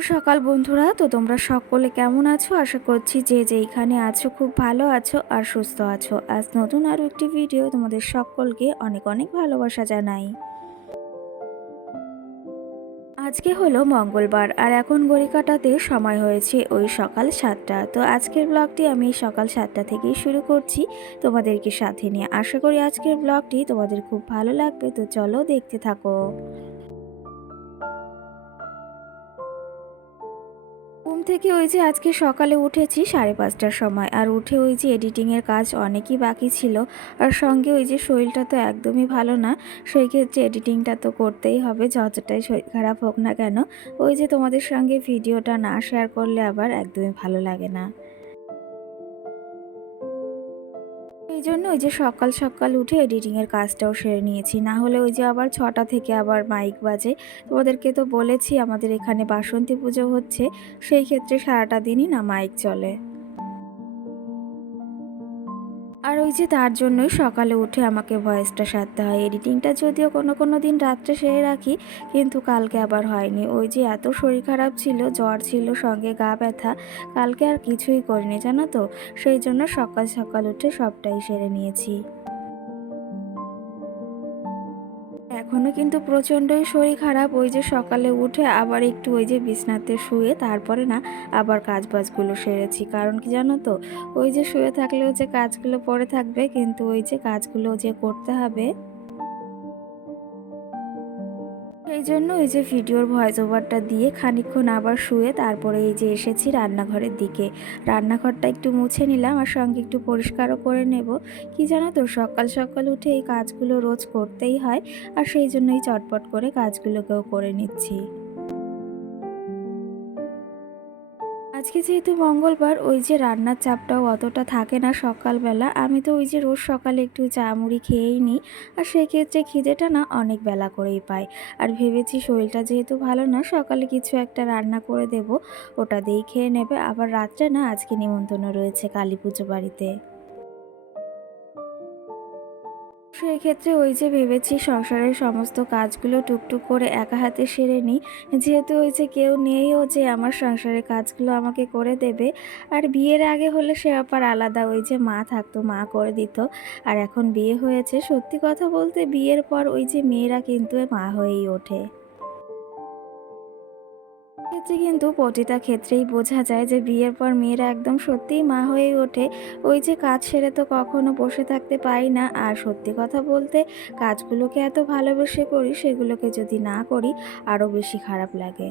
সকাল বন্ধুরা। তো তোমরা সকলে কেমন আছো? আশা করছি যে যেইখানে আছো খুব ভালো আছো আর সুস্থ আছো। আজ নতুন আরও একটি ভিডিও তোমাদের সকলকে অনেক অনেক ভালোবাসা জানাই। আজকে হলো মঙ্গলবার আর এখন ঘড়ি কাটাতে সময় হয়েছে ওই সকাল সাতটা। তো আজকের ব্লগটি আমি সকাল সাতটা থেকেই শুরু করছি তোমাদেরকে সাথে নিয়ে। আশা করি আজকের ব্লগটি তোমাদের খুব ভালো লাগবে। তো চলো দেখতে থাকো। থেকে ওই যে আজকে সকালে উঠেছি সাড়ে পাঁচটার সময়। আর উঠে ওই যে এডিটিংয়ের কাজ অনেকই বাকি ছিল। আর সঙ্গে ওই যে শরীরটা তো একদমই ভালো না, সেই ক্ষেত্রে এডিটিংটা তো করতেই হবে, যতটাই শরীর খারাপ হোক না কেন। ওই যে তোমাদের সঙ্গে ভিডিওটা না শেয়ার করলে আবার একদমই ভালো লাগে না। এই জন্য ওই যে সকাল সকাল উঠে এডিটিংয়ের কাজটাও সেরে নিয়েছি। না হলে ওই যে আবার ছটা থেকে আবার মাইক বাজে। তোমাদেরকে তো বলেছি আমাদের এখানে বাসন্তী পুজো হচ্ছে, সেই ক্ষেত্রে সারাটা দিনই না মাইক চলে। ওই যে তার জন্যই সকালে উঠে আমাকে ভয়েসটা সারতে হয়। এডিটিংটা যদিও কোনো কোনো দিন রাত্রে সেরে রাখি, কিন্তু কালকে আবার হয়নি। ওই যে এত শরীর খারাপ ছিল, জ্বর ছিল, সঙ্গে গা ব্যথা, কালকে আর কিছুই করিনি, জানো তো? সেই জন্য সকাল সকাল উঠে সবটাই সেরে নিয়েছি। এখনও কিন্তু প্রচণ্ডই শরীর খারাপ। ওই যে সকালে উঠে আবার একটু ওই যে বিছনাতে শুয়ে তারপরে না আবার কাজ বাজগুলো সেরেছি। কারণ কি জানো তো? ওই যে শুয়ে থাকলেও যে কাজগুলো পরে থাকবে, কিন্তু ওই যে কাজগুলো যে করতে হবে এই জন্য এই যে ভিডিওর ভয়েস ওভারটা দিয়ে খানিক্ষণ আবার শুয়ে তারপরে এই যে এসেছি রান্নাঘরের দিকে। রান্নাঘরটা একটু মুছে নিলাম আর সঙ্গে একটু পরিষ্কারও করে নেব। কি জানো তো, সকাল সকাল উঠে এই কাজগুলো রোজ করতেই হয় আর সেই জন্যই চটপট করে কাজগুলোকেও করে নিচ্ছি। আজকে যেহেতু মঙ্গলবার, ওই যে রান্নার চাপটাও অতটা থাকে না সকালবেলা। আমি তো ওই যে রোজ সকালে একটু চা মুড়ি খেয়েই নিই, আর সেক্ষেত্রে খিদেটা না অনেক বেলা করেই পাই আর ভেবেছি শরীরটা যেহেতু ভালো না, সকালে কিছু একটা রান্না করে দেব, ওটা দিয়েই খেয়ে নেবে। আবার রাত্রে না আজকে নিমন্ত্রণ রয়েছে কালী পুজো বাড়িতে। সেক্ষেত্রে ওই যে ভেবেছি সংসারের সমস্ত কাজগুলো টুকটুক করে একা হাতে সেরে নিই। যেহেতু ওই যে কেউ নেইও যে আমার সংসারের কাজগুলো আমাকে করে দেবে। আর বিয়ের আগে হলে সে ব্যাপার আলাদা ওই যে মা থাকতো, মা করে দিত। আর এখন বিয়ে হয়েছে, সত্যি কথা বলতে বিয়ের পর ওই যে মেয়েরা কিন্তু মা হয়েই ওঠে। ক্ষেত্রে কিন্তু প্রতিটা ক্ষেত্রেই বোঝা যায় যে বিয়ের পর মেয়েরা একদম সত্যিই মা হয়ে ওঠে। ওই যে কাজ সেরে তো কখনো বসে থাকতে পারি না। আর সত্যি কথা বলতে, কাজগুলোকে এত ভালোবেসে করি, সেগুলোকে যদি না করি, আরও বেশি খারাপ লাগে।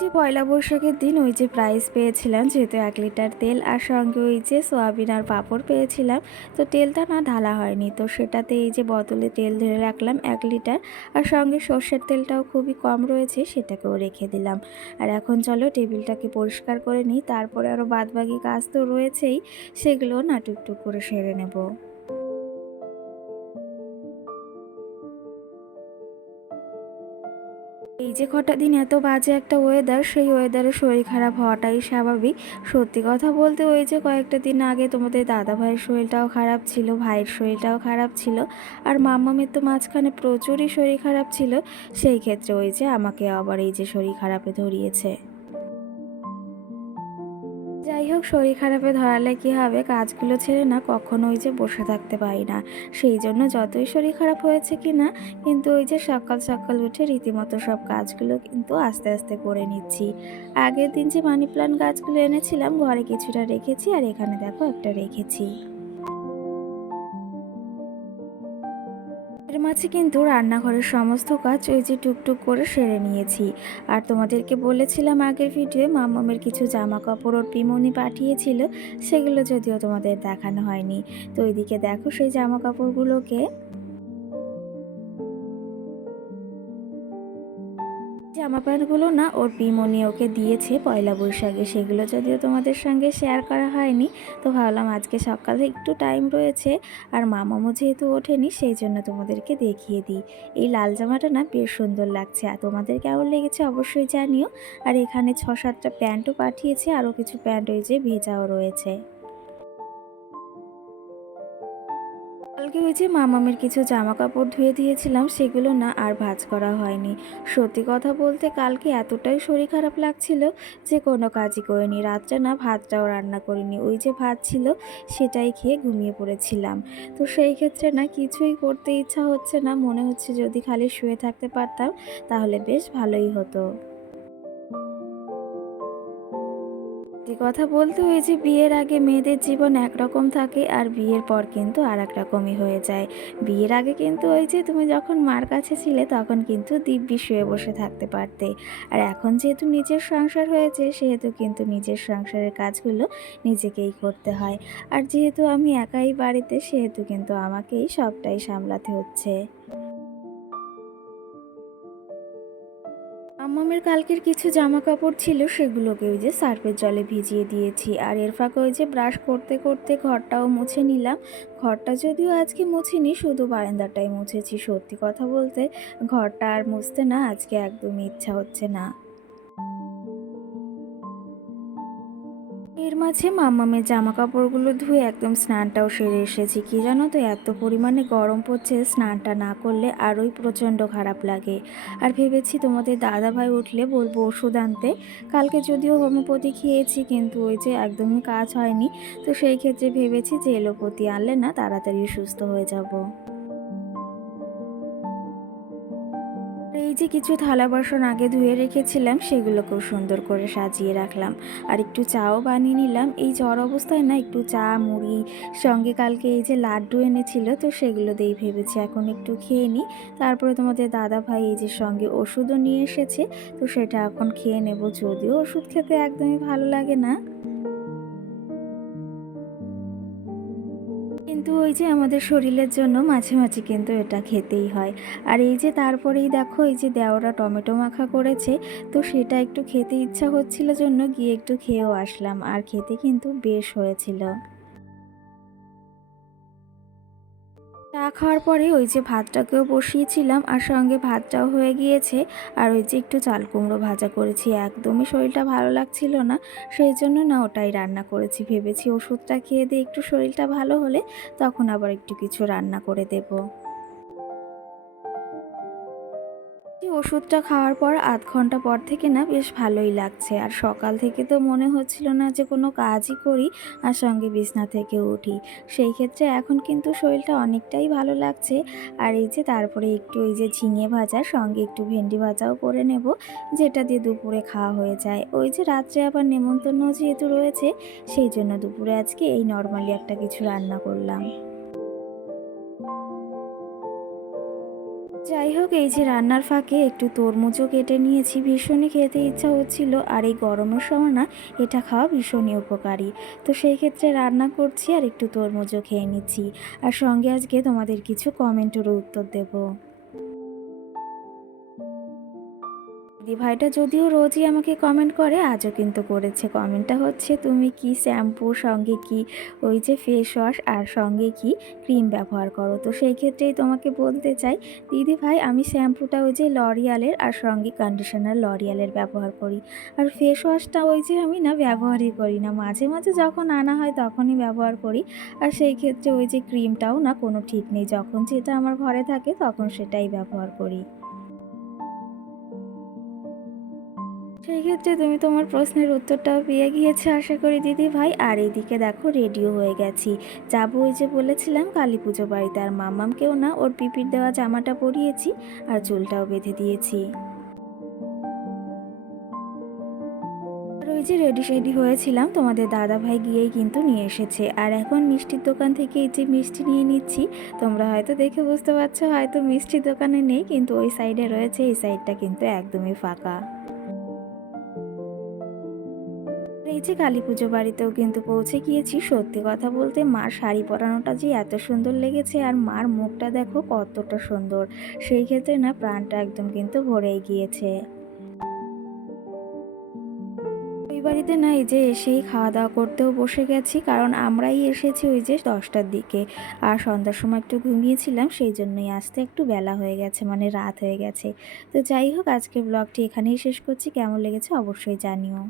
যে পয়লা বৈশাখের দিন ওই যে প্রাইস পেয়েছিলাম, যেহেতু এক লিটার তেল আর সঙ্গে ওই যে সোয়াবিন আর পাঁপড় পেয়েছিলাম, তো তেলটা না ঢালা হয়নি। তো সেটাতে এই যে বোতলে তেল ধরে রাখলাম এক লিটার আর সঙ্গে সর্ষের তেলটাও খুবই কম রয়েছে, সেটাকেও রেখে দিলাম। আর এখন চলো টেবিলটাকে পরিষ্কার করে নিই, তারপরে আরও বাদবাকি কাজ তো রয়েছেই সেগুলো না টুকটুক করে সেরে নেব। এই যে কটা দিন এত বাজে একটা ওয়েদার সেই ওয়েদারে শরীর খারাপ হওয়াটাই স্বাভাবিক। সত্যি কথা বলতে ওই যে কয়েকটা দিন আগে তোমাদের দাদা ভাইয়ের শরীরটাও খারাপ ছিল, ভাইয়ের শরীরটাও খারাপ ছিল, আর মামামের তো মাঝখানে প্রচুরই শরীর খারাপ ছিল, সেই ক্ষেত্রে ওই যে আমাকে আবার এই যে শরীর খারাপে ধরিয়েছে। হোক শরীর খারাপে ধরালে কি হবে? কাজগুলো ছেড়ে না কখনো ওই যে বসে থাকতে পারি না। সেই জন্য যতই শরীর খারাপ হয়েছে কি না, কিন্তু ওই যে সকাল সকাল উঠে রীতিমতো সব কাজগুলো কিন্তু আস্তে আস্তে করে নিচ্ছি। আগের দিন যে মানি প্লান্ট গাছগুলো এনেছিলাম, ঘরে কিছুটা রেখেছি আর এখানে দেখো একটা রেখেছি। এর মাঝে কিন্তু রান্নাঘরের সমস্ত কাজ ওই যে টুকটুক করে সেরে নিয়েছি। আর তোমাদেরকে বলেছিলাম আগের ভিডিওয়ে মামামের কিছু জামা কাপড় ওর পিমনি পাঠিয়েছিল, সেগুলো যদিও তোমাদের দেখানো হয়নি। তো ওইদিকে দেখো সেই জামা কাপড়গুলোকে জামা প্যান্টগুলো না ওর পিমনি ওকে দিয়েছে পয়লা বৈশাখে। সেগুলো যদিও তোমাদের সঙ্গে শেয়ার করা হয়নি, তো ভাবলাম আজকে সকালে একটু টাইম রয়েছে আর মামামও যেহেতু ওঠেনি সেই জন্য তোমাদেরকে দেখিয়ে দিই। এই লাল জামাটা না বেশ সুন্দর লাগছে আর তোমাদের কেমন লেগেছে অবশ্যই জানিও। আর এখানে ছ সাতটা প্যান্টও পাঠিয়েছে, আরও কিছু প্যান্ট ওই যে ভেজাও রয়েছে। কালকে ওই যে মামামের কিছু জামা কাপড় ধুয়ে দিয়েছিলাম, সেগুলো না আর ভাজ করা হয়নি। সত্যি কথা বলতে কালকে এতটাই শরীর খারাপ লাগছিল যে কোনো কাজই করিনি। রাত্রে না ভাতটাও রান্না করিনি। ওই যে ভাত ছিল, সেটাই খেয়ে ঘুমিয়ে পড়েছিলাম। তো সেই ক্ষেত্রে না কিছুই করতে ইচ্ছা হচ্ছে না। মনে হচ্ছে যদি খালি শুয়ে থাকতে পারতাম, তাহলে বেশ ভালোই হতো। কথা বলতে ওই যে বিয়ের আগে মেয়েদের জীবন একরকম থাকে আর বিয়ের পর কিন্তু আর এক রকমই হয়ে যায়। বিয়ের আগে কিন্তু ওই যে তুমি যখন মার কাছে ছিলে তখন কিন্তু দিব্যি শুয়ে বসে থাকতে পারতে। আর এখন যেহেতু নিজের সংসার হয়েছে, সেহেতু কিন্তু নিজের সংসারের কাজগুলো নিজেকেই করতে হয়। আর যেহেতু আমি একাই বাড়িতে, সেহেতু কিন্তু আমাকেই সবটাই সামলাতে হচ্ছে। আম্মামের কালকের কিছু জামা কাপড় ছিল সেগুলোকে ওই যে সার্ফের জলে ভিজিয়ে দিয়েছি। আর এর ফাঁকে ওই যে ব্রাশ করতে করতে ঘরটাও মুছে নিলাম। ঘরটা যদিও আজকে মুছিনি, শুধু বারান্দাটাই মুছেছি। সত্যি কথা বলতে, ঘরটা আর মুছতে না, আজকে একদমই ইচ্ছা হচ্ছে না। এর মাঝে মাম্মামের জামা কাপড়গুলো ধুয়ে একদম স্নানটাও সেরে এসেছি। কি জানো তো, এত পরিমাণে গরম পড়ছে, স্নানটা না করলে আরোই প্রচণ্ড খারাপ লাগে। আর ভেবেছি তোমাদের দাদা ভাই উঠলে বলব ওষুধ আনতে। কালকে যদিও হোমিওপ্যাথি খেয়েছি, কিন্তু ওই যে একদমই কাজ হয়নি। তো সেই ক্ষেত্রে ভেবেছি যে এলোপতি আনলে না, তাড়াতাড়ি সুস্থ হয়ে যাব। যে কিছু থালা বাসন আগে ধুয়ে রেখেছিলাম, সেগুলোকেও সুন্দর করে সাজিয়ে রাখলাম। আর একটু চাও বানিয়ে নিলাম। এই জ্বর অবস্থায় না একটু চা, মুড়ি, সঙ্গে কালকে এই যে লাড্ডু এনেছিল, তো সেগুলো দিয়েই ভেবেছি এখন একটু খেয়ে নিই। তারপরে তোমাদের দাদা ভাই এই যে সঙ্গে ওষুধও নিয়ে এসেছে, তো সেটা এখন খেয়ে নেব। যদিও ওষুধ খেতে একদমই ভালো লাগে না। ওই যে আমাদের শরীরের জন্য মাঝে মাঝে কিন্তু এটা খেতেই হয়। আর এই যে তারপরেই দেখো, এই যে দেওরা টমেটো মাখা করেছে, তো সেটা একটু খেতে ইচ্ছা হচ্ছিল জন্য গিয়ে একটু খেয়েও আসলাম। আর খেতে কিন্তু বেশ হয়েছিল। চা খাওয়ার পরে ওই যে ভাতটাকেও বসিয়েছিলাম আর সঙ্গে ভাতটাও হয়ে গিয়েছে আর ওই যে একটু চাল কুমড়ো ভাজা করেছি। একদমই শরীরটা ভালো লাগছিল না, সেই জন্য না ওটাই রান্না করেছি। ভেবেছি ওষুধটা খেয়ে দিয়ে একটু শরীরটা ভালো হলে তখন আবার একটু কিছু রান্না করে দেবো। ওষুধটা খাওয়ার পর আধ ঘণ্টা পর থেকে না বেশ ভালোই লাগছে। আর সকাল থেকে তো মনে হচ্ছিল না যে কোনো কাজই করি আর সঙ্গে বিছনা থেকে উঠি। সেই ক্ষেত্রে এখন কিন্তু শরীরটা অনেকটাই ভালো লাগছে। আর এই যে তারপরে একটু এই যে ঝিঙে ভাজা, সঙ্গে একটু ভেন্ডি ভাজাও করে নেব, যেটা দিয়ে দুপুরে খাওয়া হয়ে যায়। ওই যে রাত্রে আবার নেমন্তন্ন যেহেতু রয়েছে, সেই জন্য দুপুরে আজকে এই নর্মালি একটা কিছু রান্না করলাম। যাই হোক এই যে রান্নার ফাঁকে একটু তরমুজও কেটে নিয়েছি। ভীষণই খেতে ইচ্ছা হচ্ছিল, আর এই গরমের সময় না, এটা খাওয়া ভীষণই উপকারী। তো সেই ক্ষেত্রে রান্না করছি আর একটু তরমুজও খেয়ে নিচ্ছি। আর সঙ্গে আজকে তোমাদের কিছু কমেন্টেরও উত্তর দেবো। দিদি ভাইটা যদিও রোজই আমাকে কমেন্ট করে, আজও কিন্তু করেছে। কমেন্টটা হচ্ছে, তুমি কি শ্যাম্পু সঙ্গে কি ওই যে ফেস ওয়াশ আর সঙ্গে কি ক্রিম ব্যবহার করো? তো সেই ক্ষেত্রেই তোমাকে বলতে চাই, দিদি ভাই, আমি শ্যাম্পুটা ওই যে লরিয়ালের আর সঙ্গে কন্ডিশনার লরিয়ালের ব্যবহার করি। আর ফেস ওয়াশটা ওই যে আমি না ব্যবহারই করি না। মাঝে মাঝে যখন আনা হয় তখনই ব্যবহার করি। আর সেই ক্ষেত্রে ওই যে ক্রিমটাও না কোনো ঠিক নেই। যখন যেটা আমার ঘরে থাকে তখন সেটাই ব্যবহার করি। সেই ক্ষেত্রে তুমি তোমার প্রশ্নের উত্তরটাও পেয়ে গিয়েছো আশা করি দিদি ভাই। আর এইদিকে দেখো রেডিও হয়ে গেছি। যাব ওই যে বলেছিলাম কালী পুজো বাড়িতে আর মামামকেও না ওর পিপির দেওয়া জামাটা পরিয়েছি আর চুলটাও বেঁধে দিয়েছি। ওই যে রেডি সেডি হয়েছিলাম, তোমাদের দাদা ভাই গিয়েই কিন্তু নিয়ে এসেছে। আর এখন মিষ্টির দোকান থেকে এই যে মিষ্টি নিয়ে নিচ্ছি, তোমরা হয়তো দেখে বুঝতে পারছ, হয়তো মিষ্টির দোকানে নেই, কিন্তু ওই সাইডে রয়েছে, এই সাইডটা কিন্তু একদমই ফাঁকা। এই যে কালী পুজো বাড়িতেও কিন্তু পৌঁছে গিয়েছি। সত্যি কথা বলতে মার শাড়ি পরানোটা যে এত সুন্দর লেগেছে আর মার মুখটা দেখো কতটা সুন্দর। সেই ক্ষেত্রে না প্রাণটা একদম কিন্তু ভরেই গিয়েছে। বাড়িতে না এই যে এসেই খাওয়া দাওয়া করতেও বসে গেছি, কারণ আমরাই এসেছি ওই যে দশটার দিকে। আর সন্ধ্যার সময় একটু ঘুমিয়েছিলাম, সেই জন্যই আসতে একটু বেলা হয়ে গেছে মানে রাত হয়ে গেছে। তো যাই হোক, আজকের ব্লগটি এখানেই শেষ করছি। কেমন লেগেছে অবশ্যই জানিও।